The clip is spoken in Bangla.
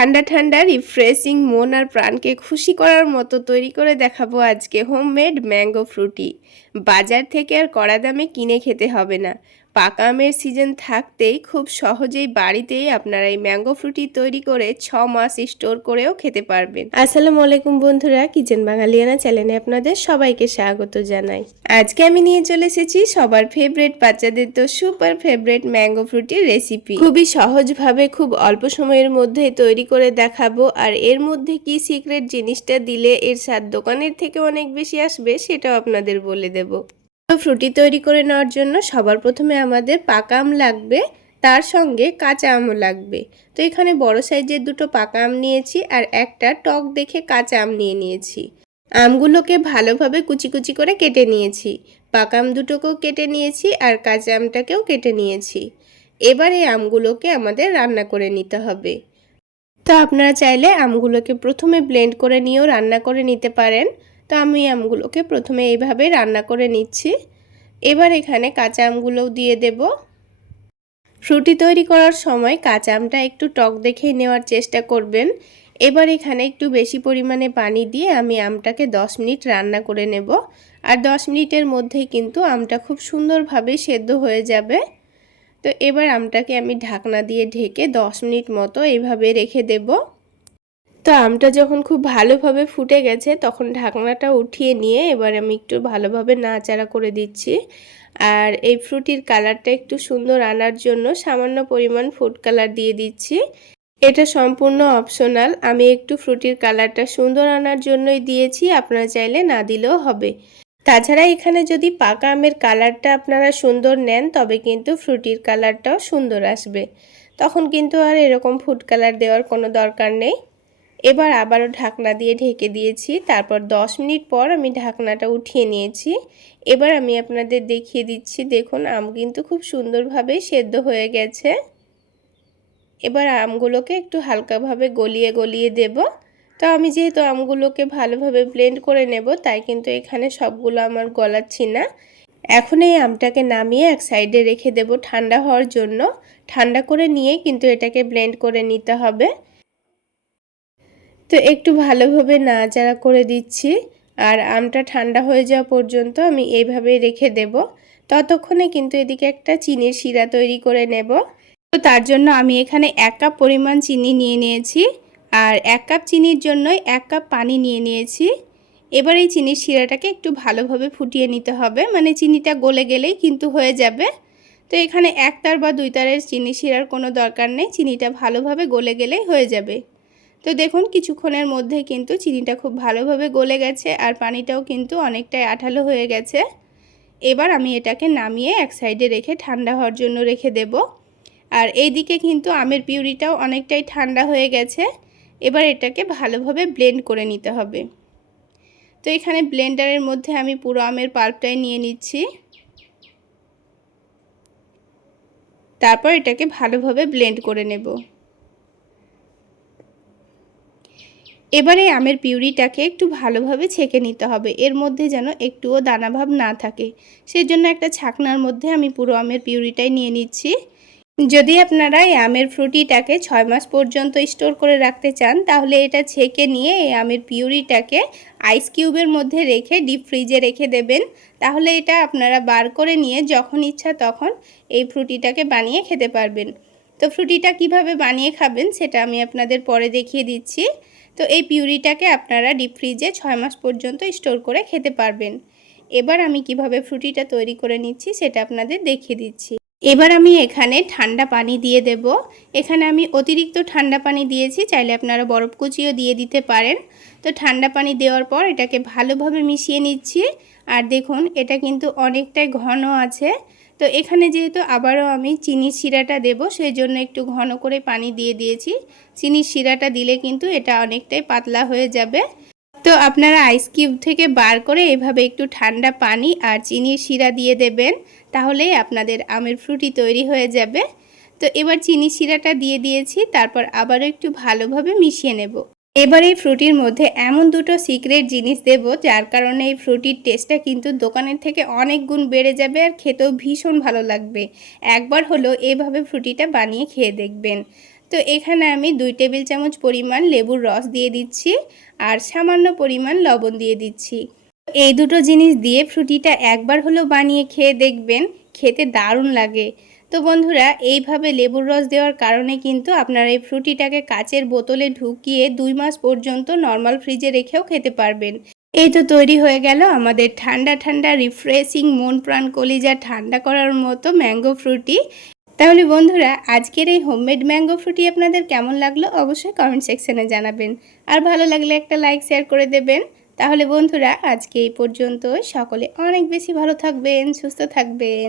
ঠান্ডা ঠান্ডা রিফ্রেশিং মন আর প্রাণকে খুশি করার মতো তৈরি করে দেখাবো আজকে হোমমেড ম্যাঙ্গো ফ্রুটি বাজার থেকে আর কড়া দামে কিনে খেতে হবে না। পাকা আমের সিজন থাকতেই খুব সহজেই বাড়িতেই আপনারা এই ম্যাঙ্গো ফ্রুটি তৈরি করে ছ মাস স্টোর করেও খেতে পারবেন। আসসালামু আলাইকুম বন্ধুরা কিচেন বাঙালিয়ানা চ্যানেলে আপনাদের সবাইকে স্বাগত জানাই। আজকে আমি নিয়ে চলে এসেছি সবার ফেভারিট বাচ্চাদের তো সুপার ফেভারেট ম্যাঙ্গো ফ্রুটির রেসিপি খুবই সহজভাবে খুব অল্প সময়ের মধ্যে তৈরি করে দেখাবো, আর এর মধ্যে কি সিক্রেট জিনিসটা দিলে এর স্বাদ দোকানের থেকে অনেক বেশি আসবে সেটাও আপনাদের বলে দেবো। ফ্রুটি তৈরি করে নেওয়ার জন্য সবার প্রথমে আমাদের পাকা আম লাগবে, তার সঙ্গে কাঁচা আমও লাগবে। তো এখানে বড় সাইজের দুটো পাকা আম নিয়েছি আর একটা টক দেখে কাঁচা আম নিয়ে নিয়েছি। আমগুলোকে ভালোভাবে কুচি কুচি করে কেটে নিয়েছি। পাকা আম দুটোকেও কেটে নিয়েছি আর কাঁচা আমটাকেও কেটে নিয়েছি। এবার এই আমগুলোকে আমাদের রান্না করে নিতে হবে। তো আপনারা চাইলে আমগুলোকে প্রথমে ব্লেন্ড করে নিয়েও রান্না করে নিতে পারেন। তো আমি আমগুলোকে প্রথমে এইভাবে রান্না করে নিচ্ছি। এবার এখানে কাঁচা আমগুলোও দিয়ে দেব। ফ্রুটি তৈরি করার সময় কাঁচা আমটা একটু টক দেখেই নেওয়ার চেষ্টা করবেন। এবার এখানে একটু বেশি পরিমাণে পানি দিয়ে আমি আমটাকে 10 মিনিট রান্না করে নেব। আর 10 মিনিটের মধ্যেই কিন্তু আমটা খুব সুন্দরভাবে সেদ্ধ হয়ে যাবে। তো এবার আমটাকে আমি ঢাকনা দিয়ে ঢেকে 10 মিনিট মতো এইভাবে রেখে দেবো। তো আমটা যখন খুব ভালোভাবে ফুটে গেছে, তখন ঢাকনাটা উঠিয়ে নিয়ে এবার আমি একটু ভালোভাবে নাড়াচাড়া করে দিচ্ছি। আর এই ফ্রুটির কালারটা একটু সুন্দর আনার জন্য সামান্য পরিমাণ ফুড কালার দিয়ে দিচ্ছি। এটা সম্পূর্ণ অপশনাল। আমি একটু ফ্রুটির কালারটা সুন্দর আনার জন্যই দিয়েছি, আপনারা চাইলে না দিলেও হবে। তাছাড়া এখানে যদি পাকা আমের কালারটা আপনারা সুন্দর নেন, তবে কিন্তু ফ্রুটির কালারটাও সুন্দর আসবে। তখন কিন্তু আর এরকম ফুড কালার দেওয়ার কোনো দরকার নেই। এবার আবারও ঢাকনা দিয়ে ঢেকে দিয়েছি, তারপর 10 মিনিট পর আমি ঢাকনাটা উঠিয়ে নিয়েছি। এবার আমি আপনাদের দেখিয়ে দিচ্ছি, দেখুন আম কিন্তু খুব সুন্দরভাবে সেদ্ধ হয়ে গেছে। এবার আমগুলোকে একটু হালকাভাবে গলিয়ে গলিয়ে দেব। তো আমি যেহেতু আমগুলোকে ভালোভাবে ব্লেন্ড করে নেব, তাই কিন্তু এখানে সবগুলো আমার গলাচ্ছি না। এখন এই আমটাকে নামিয়ে এক সাইডে রেখে দেব ঠান্ডা হওয়ার জন্য। ঠান্ডা করে নিয়ে কিন্তু এটাকে ব্লেন্ড করে নিতে হবে। তো একটু ভালোভাবে নাড়াচাড়া করে দিচ্ছি। আর আমটা ঠান্ডা হয়ে যাওয়া পর্যন্ত আমি এইভাবে রেখে দেব। ততক্ষণে কিন্তু এদিকে একটা চিনির শিরা তৈরি করে নেব। তো তার জন্য আমি এখানে এক কাপ পরিমাণ চিনি নিয়ে নিয়েছি। আর এক কাপ চিনির জন্যই এক কাপ পানি নিয়ে নিয়েছি। এবার এই চিনির শিরাটাকে একটু ভালোভাবে ফুটিয়ে নিতে হবে। মানে চিনিটা গলে গেলেই কিন্তু হয়ে যাবে। তো এখানে এক তার বা দুই তারের চিনি শিরার কোনো দরকার নেই। চিনিটা ভালোভাবে গলে গেলেই হয়ে যাবে। তো দেখুন, কিছুক্ষণের মধ্যে কিন্তু চিনিটা খুব ভালোভাবে গলে গেছে আর পানিটাও কিন্তু অনেকটাই আঠালো হয়ে গেছে। এবার আমি এটাকে নামিয়ে এক সাইডে রেখে ঠান্ডা হওয়ার জন্য রেখে দেব। আর এইদিকে কিন্তু আমের পিউরিটাও অনেকটাই ঠান্ডা হয়ে গেছে। এবার এটাকে ভালোভাবে ব্লেন্ড করে নিতে হবে। তো এখানে ব্লেন্ডারের মধ্যে আমি পুরো আমের পাল্পটাই নিয়ে নিচ্ছি। তারপর এটাকে ভালোভাবে ব্লেন্ড করে নেব। এবারে আমের পিউরিটাকে একটু ভালোভাবে ছেঁকে নিতে হবে। এর মধ্যে যেন একটুও দানাভাব না থাকে। সেই জন্য একটা ছাকনার মধ্যে আমি পুরো আমের পিউরিটাই নিয়ে নিচ্ছি। যদি আপনারা এই আমের ফ্রুটিটাকে ছয় মাস পর্যন্ত স্টোর করে রাখতে চান, তাহলে এটা ছেঁকে নিয়ে এই আমের পিউরিটাকে আইস কিউবের মধ্যে রেখে ডিপ ফ্রিজে রেখে দেবেন। তাহলে এটা আপনারা বার করে নিয়ে যখন ইচ্ছা তখন এই ফ্রুটিটাকে বানিয়ে খেতে পারবেন। তো ফ্রুটিটা কীভাবে বানিয়ে খাবেন সেটা আমি আপনাদের পরে দেখিয়ে দিচ্ছি। তো এই পিউরিটাকে আপনারা ডিপ ফ্রিজে ছয় মাস পর্যন্ত স্টোর করে খেতে পারবেন। এবার আমি কীভাবে ফ্রুটিটা তৈরি করে নিচ্ছি সেটা আপনাদের দেখিয়ে দিচ্ছি। এবার আমি এখানে ঠান্ডা পানি দিয়ে দেব। এখানে আমি অতিরিক্ত ঠান্ডা পানি দিয়েছি, চাইলে আপনারা বরফ কুচিও দিয়ে দিতে পারেন। তো ঠান্ডা পানি দেওয়ার পর এটাকে ভালোভাবে মিশিয়ে নিচ্ছি। আর দেখুন, এটা কিন্তু অনেকটাই ঘন আছে। তো এখানে যেহেতু আবারও আমি চিনির শিরাটা দেব সেই জন্য একটু ঘন করে পানি দিয়ে দিয়েছি। চিনির শিরাটা দিলে কিন্তু এটা অনেকটাই পাতলা হয়ে যাবে। তো আপনারা আইস কিউব থেকে বার করে এভাবে একটু ঠান্ডা পানি আর চিনির শিরা দিয়ে দেবেন তাহলেই আপনাদের আমের ফ্রুটি তৈরি হয়ে যাবে। তো এবার চিনি শিরাটা দিয়ে দিয়েছি, তারপর আবারও একটু ভালোভাবে মিশিয়ে নেব। এবার এই ফ্রুটির মধ্যে এমন দুটো সিক্রেট জিনিস দেব, যার কারণে এই ফ্রুটির টেস্টটা কিন্তু দোকানের থেকে অনেক গুণ বেড়ে যাবে আর খেতেও ভীষণ ভালো লাগবে। একবার হলো এভাবে ফ্রুটিটা বানিয়ে খেয়ে দেখবেন। তো এখানে আমি দুই টেবিল চামচ পরিমাণ লেবুর রস দিয়ে দিচ্ছি আর সামান্য পরিমাণ লবণ দিয়ে দিচ্ছি। এই দুটো জিনিস দিয়ে ফ্রুটিটা একবার হলেও বানিয়ে খেয়ে দেখবেন, খেতে দারুণ লাগে। তো বন্ধুরা, এইভাবে লেবুর রস দেওয়ার কারণে কিন্তু আপনারা এই ফ্রুটিটাকে কাচের বোতলে ঢুকিয়ে দুই মাস পর্যন্ত নর্মাল ফ্রিজে রেখেও খেতে পারবেন। এই তো তৈরি হয়ে গেল আমাদের ঠান্ডা ঠান্ডা রিফ্রেশিং মন প্রাণ কলিজা ঠান্ডা করার মতো ম্যাঙ্গো ফ্রুটি। তাহলে বন্ধুরা, আজকের এই হোমমেড ম্যাঙ্গো ফ্রুটি আপনাদের কেমন লাগল অবশ্যই কমেন্ট সেকশনে জানাবেন। আর ভালো লাগলে একটা লাইক, শেয়ার করে দেবেন। তাহলে বন্ধুরা, আজকে এই পর্যন্ত সকলে অনেক বেশি ভালো থাকবেন, সুস্থ থাকবেন।